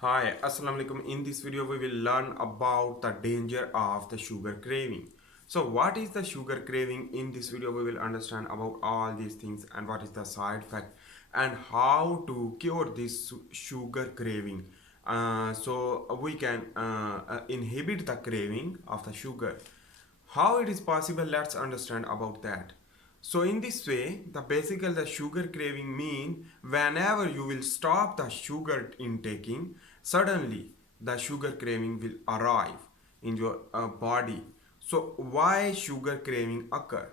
Hi, Assalamu alaikum. In this video, we will learn about the danger of the sugar craving. So, what is the sugar craving? In this video, we will understand about all these things and what is the side effect and how to cure this sugar craving. So we can inhibit the craving of the sugar. How it is possible? Let's understand about that. So in this way, the sugar craving mean whenever you will stop the sugar intaking, suddenly the sugar craving will arrive in your body. So why sugar craving occur?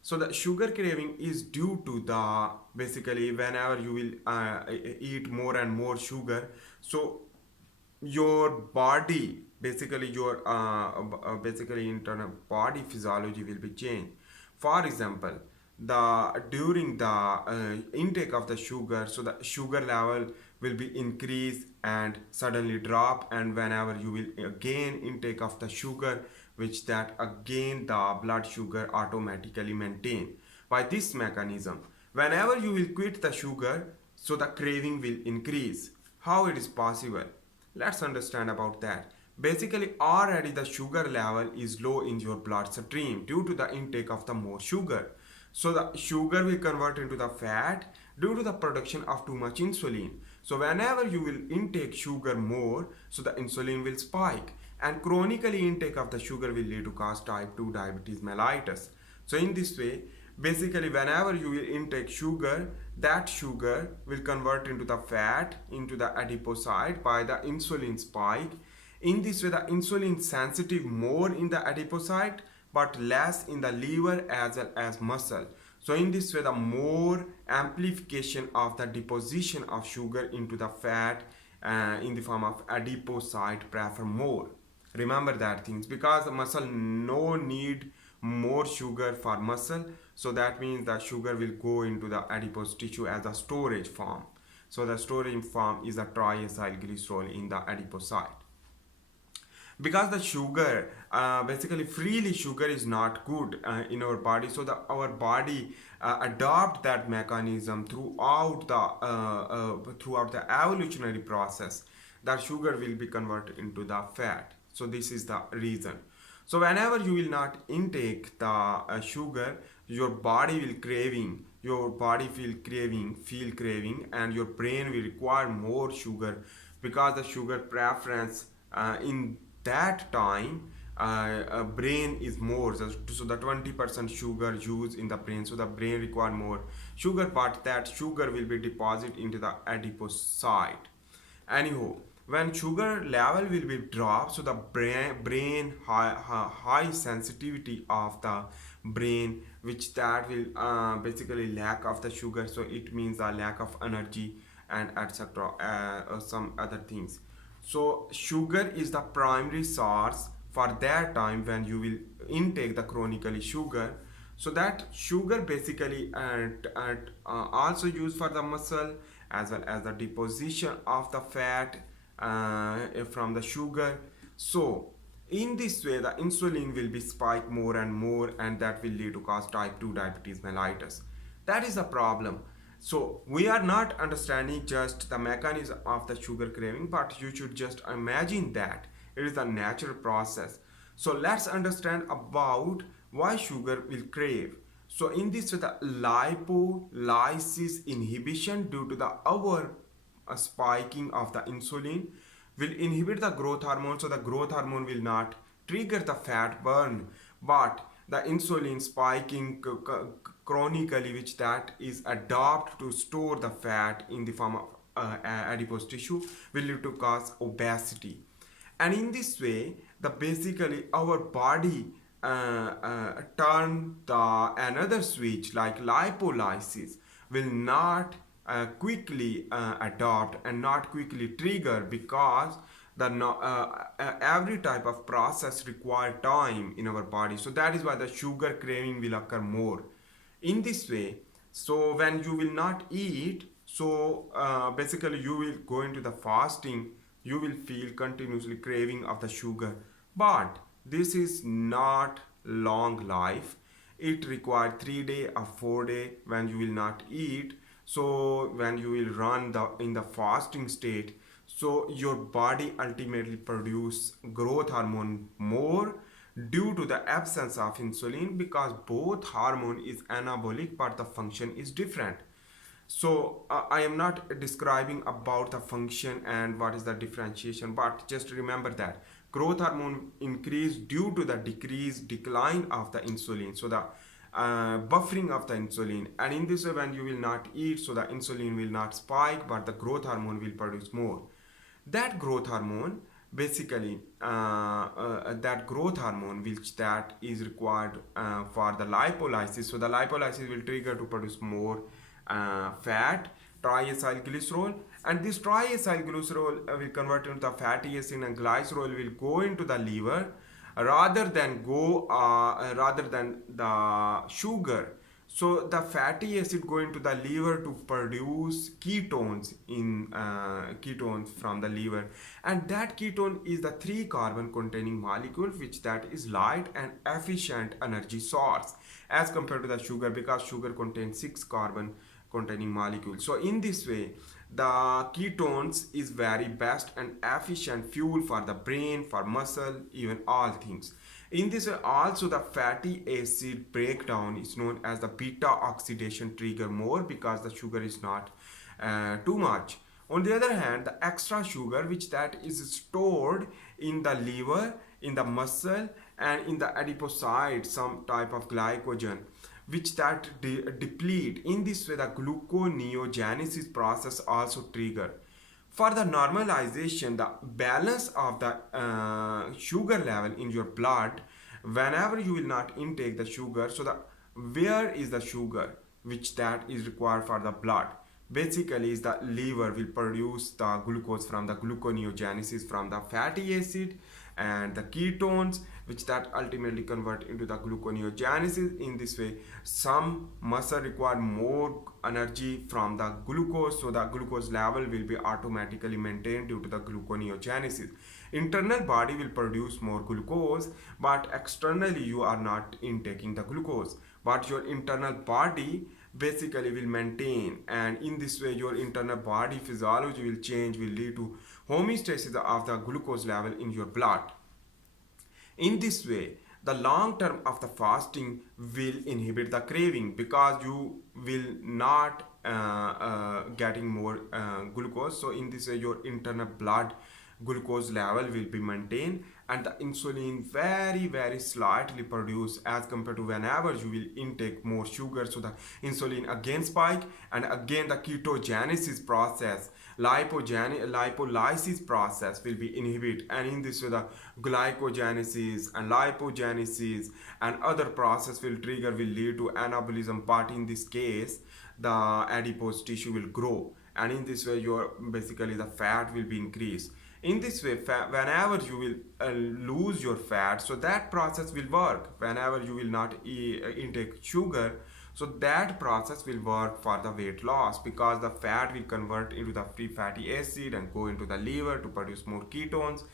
So the sugar craving is due to the basically whenever you will eat more and more sugar, so your body basically your basically internal body physiology will be changed. For example, the during the intake of the sugar, so the sugar level will be increased and suddenly drop, and whenever you will again intake of the sugar, which that again the blood sugar automatically maintain. By this mechanism, whenever you will quit the sugar, so the craving will increase. How it is possible? Let's understand about that. Basically, already the sugar level is low in your bloodstream due to the intake of the more sugar. So the sugar will convert into the fat due to the production of too much insulin. So whenever you will intake sugar more, so the insulin will spike, and chronically intake of the sugar will lead to cause type 2 diabetes mellitus. So in this way, basically whenever you will intake sugar, that sugar will convert into the fat into the adipocyte by the insulin spike. In this way, the insulin sensitive more in the adipocyte but less in the liver as well as muscle. So in this way, the more amplification of the deposition of sugar into the fat in the form of adipocyte prefer more. Remember that things, because the muscle no need more sugar for muscle, so that means the sugar will go into the adipose tissue as a storage form. So the storage form is a triacylglycerol in the adipocyte. Because the sugar basically freely sugar is not good in our body, so the our body adopt that mechanism throughout the evolutionary process, that sugar will be converted into the fat. So this is the reason. So whenever you will not intake the sugar, your body will craving, your body feel craving, and your brain will require more sugar, because the sugar preference in that time brain is more, so the 20% sugar used in the brain, so the brain require more sugar, but that sugar will be deposited into the adipocyte. Anyhow, when sugar level will be dropped, so the brain high sensitivity of the brain, which that will basically lack of the sugar, so it means the lack of energy and etc some other things. So sugar is the primary source for that time when you will intake the chronically sugar. So that sugar basically also used for the muscle as well as the deposition of the fat from the sugar. So in this way, the insulin will be spiked more and more, and that will lead to cause type 2 diabetes mellitus. That is the problem. So we are not understanding just the mechanism of the sugar craving, but you should just imagine that it is a natural process. So let's understand about why sugar will crave. So in this way, the lipolysis inhibition due to the over spiking of the insulin will inhibit the growth hormone. So the growth hormone will not trigger the fat burn, but the insulin spiking chronically, which that is adopt to store the fat in the form of adipose tissue, will lead to cause obesity. And in this way, the basically our body turn the another switch like lipolysis will not quickly adopt and not quickly trigger, because the every type of process require time in our body. So that is why the sugar craving will occur more in this way. So when you will not eat, so basically you will go into the fasting, you will feel continuously craving of the sugar, but this is not long life. It requires 3 day or 4 day when you will not eat. So when you will run the in the fasting state, So your body ultimately produce growth hormone more due to the absence of insulin, because both hormone is anabolic but the function is different. So I am not describing about the function and what is the differentiation, but just remember that growth hormone increase due to the decline of the insulin. So the buffering of the insulin, and in this way when you will not eat, so the insulin will not spike but the growth hormone will produce more. That growth hormone basically that growth hormone which that is required for the lipolysis. So the lipolysis will trigger to produce more fat, triacylglycerol, and this triacylglycerol will convert into the fatty acid, and glycerol will go into the liver rather than the sugar. So the fatty acid go into the liver to produce ketones from the liver, and that ketone is the 3 carbon containing molecule which that is light and efficient energy source as compared to the sugar, because sugar contains 6 carbon containing molecules. So in this way the ketones is very best and efficient fuel for the brain, for muscle, even all things. In this way also the fatty acid breakdown is known as the beta oxidation trigger more, because the sugar is not too much. On the other hand, the extra sugar which that is stored in the liver, in the muscle, and in the adipocyte, some type of glycogen which that deplete. In this way the gluconeogenesis process also trigger. For the normalization, the balance of the sugar level in your blood, whenever you will not intake the sugar, so the where is the sugar which that is required for the blood, basically is the liver will produce the glucose from the gluconeogenesis from the fatty acid and the ketones which that ultimately convert into the gluconeogenesis. In this way some muscle require more energy from the glucose, so the glucose level will be automatically maintained due to the gluconeogenesis. Internal body will produce more glucose, but externally you are not intaking the glucose, but your internal body basically will maintain, and in this way your internal body physiology will change, will lead to homeostasis of the glucose level in your blood. In this way the long term of the fasting will inhibit the craving, because you will not getting more glucose. So in this way your internal blood glucose level will be maintained, and the insulin very slightly produced as compared to whenever you will intake more sugar. So the insulin again spike, and again the ketogenesis process, lipolysis process will be inhibited, and in this way the glycogenesis and lipogenesis and other process will trigger, will lead to anabolism, but in this case the adipose tissue will grow, and in this way your basically the fat will be increased. In this way whenever you will lose your fat, so that process will work. Whenever you will not intake sugar, so that process will work for the weight loss, because the fat will convert into the free fatty acid and go into the liver to produce more ketones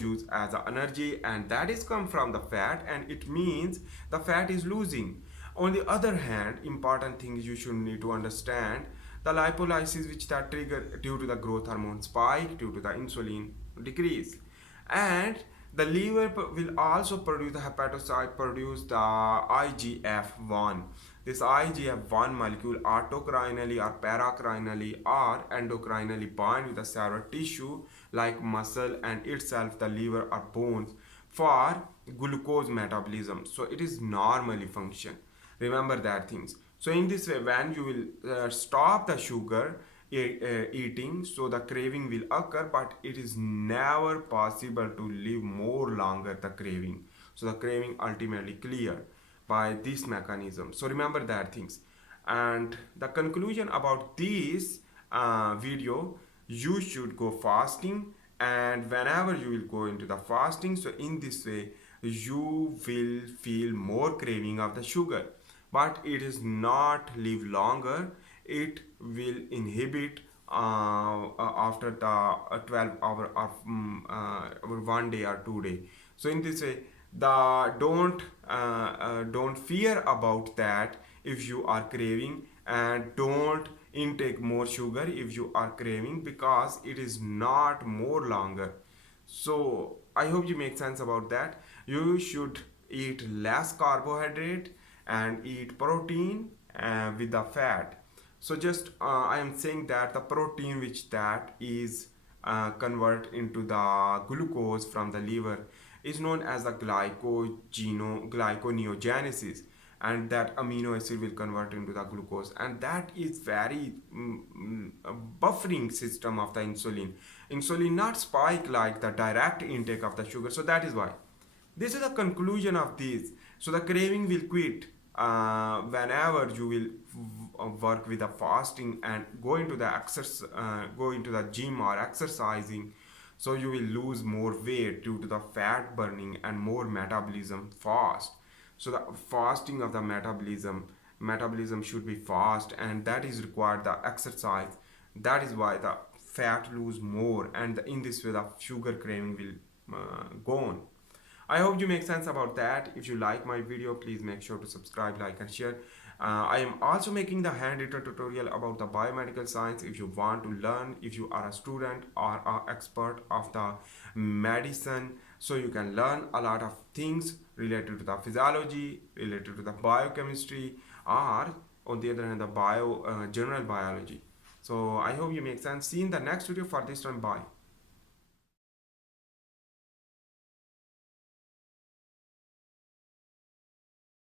used as a energy, and that is come from the fat, and it means the fat is losing. On the other hand, important things you should need to understand, the lipolysis which that trigger due to the growth hormone spike, due to the insulin decrease, and the liver will also produce, the hepatocyte produce the IGF-1. This IGF-1 molecule autocrinally or paracrinally or endocrinally bind with the several tissue like muscle and itself the liver or bones for glucose metabolism. So it is normally function. Remember that things. So in this way when you will stop the sugar eating, so the craving will occur, but it is never possible to live more longer the craving. So the craving ultimately clear by this mechanism. So remember that things. And the conclusion about this video, you should go fasting, and whenever you will go into the fasting, so in this way you will feel more craving of the sugar, but it is not live longer. It will inhibit after the 12 hour of one day or 2 day. So in this way the don't fear about that if you are craving, and don't intake more sugar if you are craving, because it is not more longer. So I hope you make sense about that. You should eat less carbohydrate and eat protein with the fat. So just I am saying that the protein which that is convert into the glucose from the liver is known as the glyconeogenesis, and that amino acid will convert into the glucose, and that is very buffering system of the insulin not spike like the direct intake of the sugar. So that is why this is the conclusion of this. So the craving will quit whenever you will work with the fasting and go into the go into the gym or exercising. So you will lose more weight due to the fat burning and more metabolism fast. So the fasting of the metabolism should be fast, and that is required the exercise. That is why the fat lose more, and in this way the sugar craving will gone. I hope you make sense about that. If you like my video, please make sure to subscribe, like and share. I am also making the handwritten tutorial about the biomedical science. If you want to learn, if you are a student or an expert of the medicine, so you can learn a lot of things related to the physiology, related to the biochemistry, or on the other hand the general biology. So I hope you make sense. See you in the next video. For this time, bye.